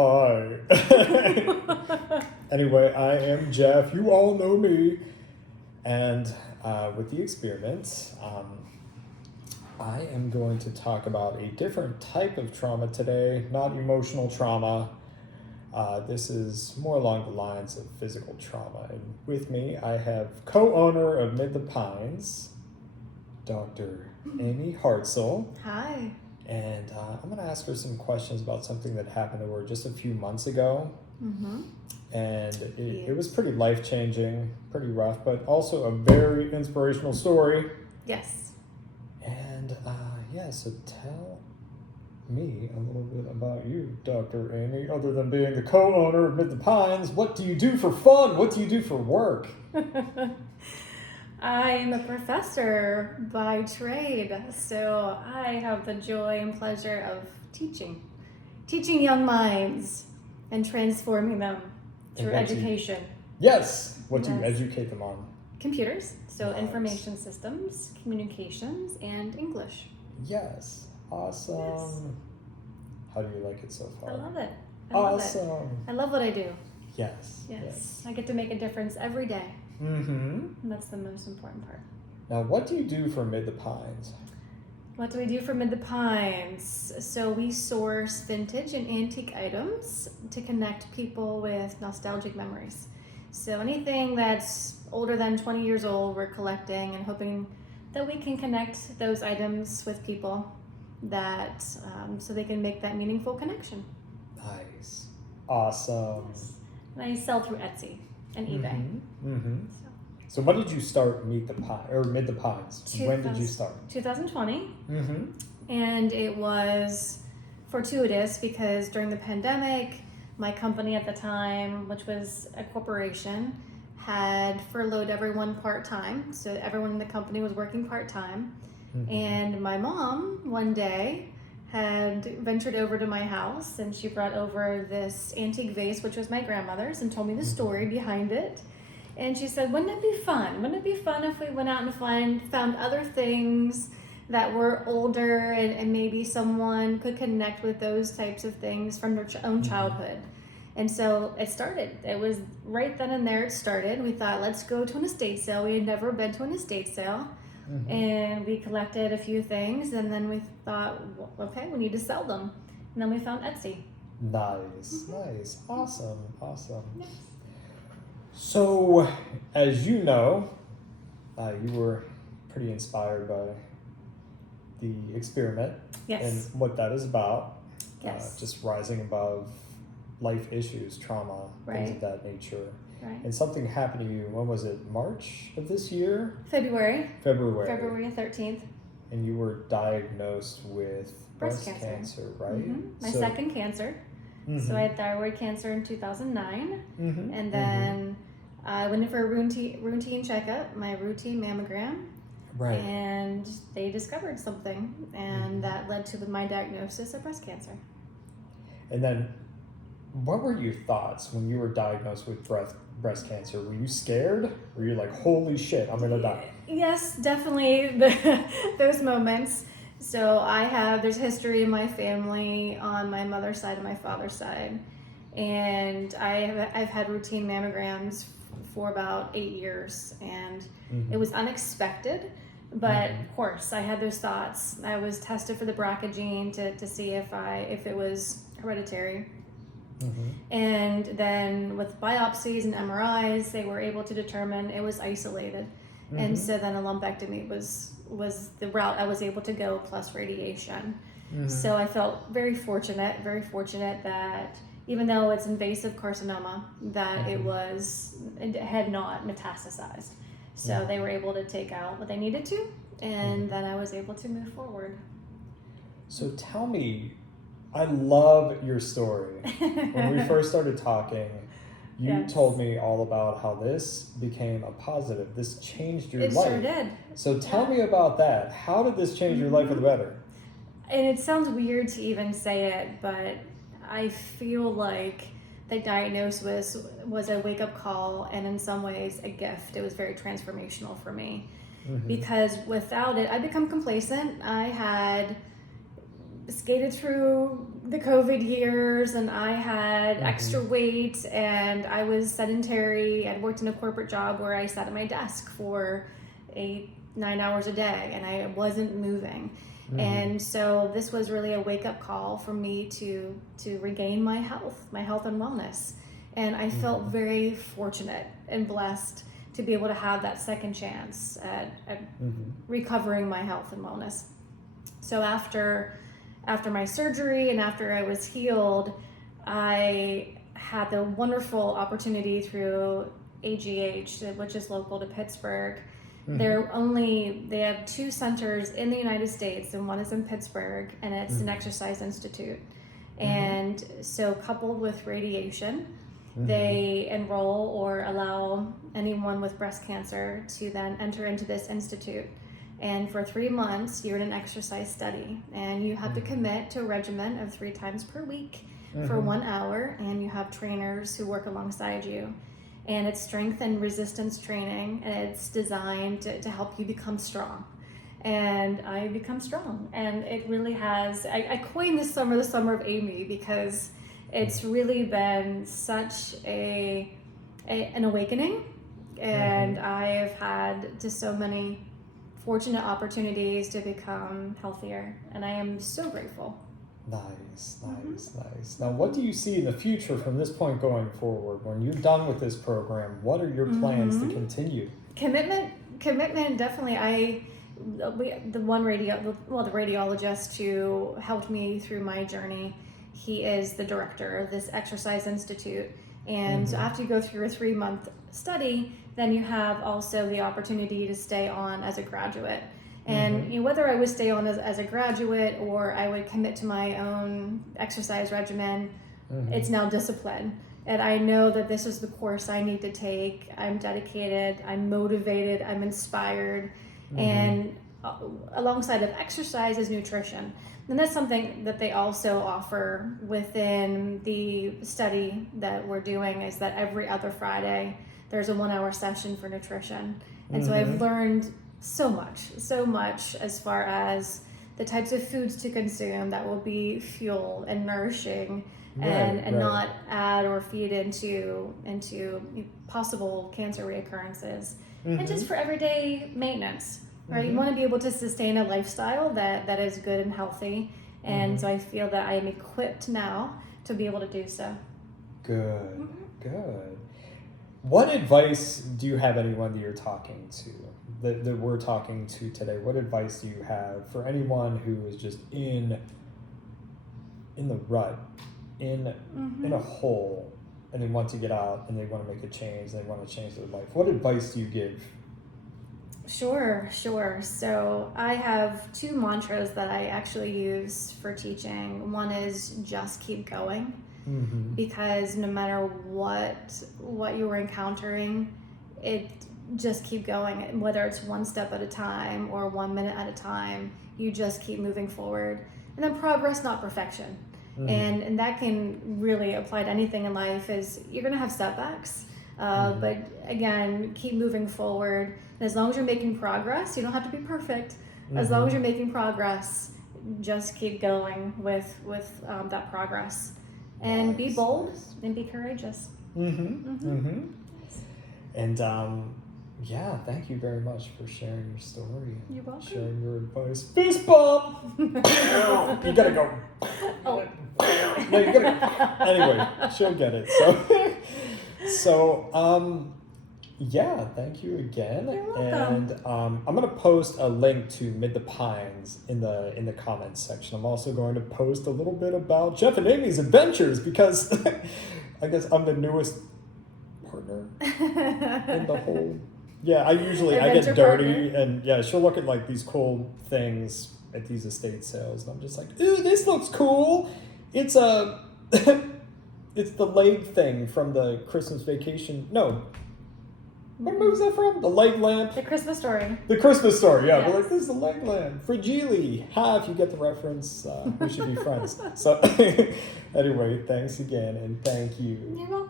Hi. Anyway, I am Jeff. You all know me. And with the experiment, I am going to talk about a different type of trauma today, not emotional trauma. This is more along the lines of physical trauma. And with me, I have co-owner of Mid the Pines, Dr. Amy Hartzell. Hi. And I'm going to ask her some questions about something that happened to her just a few months ago. Mm-hmm. And it was pretty life-changing, pretty rough, but also a very inspirational story. Yes. And so tell me a little bit about you, Dr. Amy. Other than being the co-owner of Mid the Pines, what do you do for fun? What do you do for work? I am a professor by trade, so I have the joy and pleasure of teaching young minds and transforming them through education. Yes. What do you Yes. educate them on? Computers, so Nice. Information systems, communications, and English. Yes. Awesome. Yes. How do you like it so far? I love it. I love it. Awesome. I love what I do. Yes. Yes. I get to make a difference every day. Mm-hmm. And that's the most important part. Now, what do you do for Mid the Pines? What do we do for Mid the Pines? So we source vintage and antique items to connect people with nostalgic memories. So anything that's older than 20 years old, we're collecting and hoping that we can connect those items with people that so they can make that meaningful connection. Nice. Awesome. Yes. And I sell through Etsy and eBay. Mm-hmm. Mm-hmm. So when did you start Mid the Pines? When did you start? 2020. Mm-hmm. And it was fortuitous because during the pandemic, my company at the time, which was a corporation, had furloughed everyone part-time. So everyone in the company was working part-time. Mm-hmm. And my mom, one day, had ventured over to my house and she brought over this antique vase, which was my grandmother's, and told me the story behind it. And she said, wouldn't it be fun? Wouldn't it be fun if we went out and found other things that were older and maybe someone could connect with those types of things from their own childhood? And so it started. It was right then and there it started. We thought, let's go to an estate sale. We had never been to an estate sale. Mm-hmm. And we collected a few things and then we thought, well, okay, we need to sell them. And then we found Etsy. Nice. Mm-hmm. Nice. Awesome. Awesome. Yes. So, as you know, you were pretty inspired by the experiment Yes. and what that is about. Yes. Just rising above life issues, trauma, things of Right. that nature. Right. And something happened to you, when was it, March of this year? February February. 13th. And you were diagnosed with breast Breast cancer, right? Mm-hmm. My So- second cancer. Mhm. So I had thyroid cancer in 2009. Mhm. And then I went in for a routine checkup, my routine mammogram. Right. And they discovered something. And that led to my diagnosis of breast cancer. And then, what were your thoughts when you were diagnosed with breast cancer? Were you scared? Were you like, holy shit, I'm gonna die? Yes, definitely those moments. So there's history in my family on my mother's side and my father's side. And I've had routine mammograms for about 8 years. And Mhm. it was unexpected. But of course, I had those thoughts. I was tested for the BRCA gene to see if it was hereditary. Mhm. And then with biopsies and MRIs, they were able to determine it was isolated. And so then a lumpectomy was the route I was able to go, plus radiation. Mhm. So I felt very fortunate that even though it's invasive carcinoma, that it had not metastasized. So they were able to take out what they needed to, and then I was able to move forward. So tell me, I love your story. When we first started talking, you Yes. told me all about how this became a positive. This changed your It life. sure did. So tell me about that. How did this change your life for the better? And it sounds weird to even say it, but I feel like the diagnosis was a wake-up call, and in some ways a gift. It was very transformational for me. Because without it, I become complacent. I had skated through the COVID years, and I had Mhm. extra weight, and I was sedentary. I'd worked in a corporate job where I sat at my desk for 8-9 hours a day, and I wasn't moving. Mhm. And so this was really a wake-up call for me to regain my health and wellness. And I felt Mhm. very fortunate and blessed to be able to have that second chance at Mhm. recovering my health and wellness. So after my surgery and after I was healed, I had the wonderful opportunity through AGH, which is local to Pittsburgh. They have 2 centers in the United States, and one is in Pittsburgh, and it's an Mhm. exercise institute. Mhm. And so, coupled with radiation, Mhm. they enroll or allow anyone with breast cancer to then enter into this institute. And for 3 months, you're in an exercise study, and you have to Mhm. commit to a regimen of 3 times per week for Mhm. 1 hour, and you have trainers who work alongside you. And it's strength and resistance training, and it's designed to help you become strong. And I become strong, and it really has. I coined this summer the summer of Amy, because it's really been such an awakening, and Mhm. I've had just so many fortunate opportunities to become healthier, and I am so grateful. Nice, Mhm. nice, nice. Now, what do you see in the future from this point going forward? When you're done with this program, what are your plans to Mhm. continue? Commitment, definitely. The one the radiologist who helped me through my journey, he is the director of this exercise institute. And so Mhm. after you go through a 3-month study, then you have also the opportunity to stay on as a graduate. And Mhm. whether I would stay on as a graduate, or I would commit to my own exercise regimen, it's Mhm. now discipline. And I know that this is the course I need to take. I'm dedicated, I'm motivated, I'm inspired. Mhm. And alongside of exercise is nutrition. And that's something that they also offer within the study that we're doing, is that every other Friday there's a 1 hour session for nutrition. And so I've Mhm. learned so much as far as the types of foods to consume that will be fuel and nourishing, Right, and right. not add or feed into possible cancer reoccurrences. And just Mhm. for everyday maintenance, right? You Mhm. want to be able to sustain a lifestyle that is good and healthy. And so Mhm. I feel that I am equipped now to be able to do so. Good, Mhm. good. What advice do you have anyone that you're talking to, that we're talking to today? What advice do you have for anyone who is just in the rut, in a Mhm. hole, and they want to get out and they want to make a change, they want to change their life? What advice do you give? Sure. So I have 2 mantras that I actually use for teaching. One is just keep going, Mm-hmm. because no matter what you were encountering, it just keep going. And whether it's 1 step at a time or 1 minute at a time, you just keep moving forward. And then progress, not perfection. Mm-hmm. And that can really apply to anything in life. Is you're gonna have setbacks, Mm-hmm. but again, keep moving forward. And as long as you're making progress, you don't have to be perfect. As long as Mm-hmm. you're making progress, just keep going with that progress, and be Nice, bold nice. and be courageous. Mm-hmm. Mm-hmm. Mm-hmm. And yeah, thank you very much for sharing your story You're and welcome. sharing your advice. Fist bump! You gotta go. Oh. No, you gotta. Anyway, she'll get it. So, yeah, thank you again. You're welcome. And I'm gonna post a link to Mid the Pines in the comments section. I'm also going to post a little bit about Jeff and Amy's adventures, because I guess I'm the newest partner in the whole. Yeah, I Adventure get dirty, partner. and yeah, she'll look at like these cool things at these estate sales, and I'm just like, ooh, this looks cool. It's a, it's the leg thing from the Christmas Vacation. No, what movie was that from? The leg lamp. The Christmas Story. The Christmas Story. Yeah, Yes. but like, this is the leg lamp. Fragile. Ha! If you get the reference, we should be friends. So, anyway, thanks again, and thank you. You're welcome.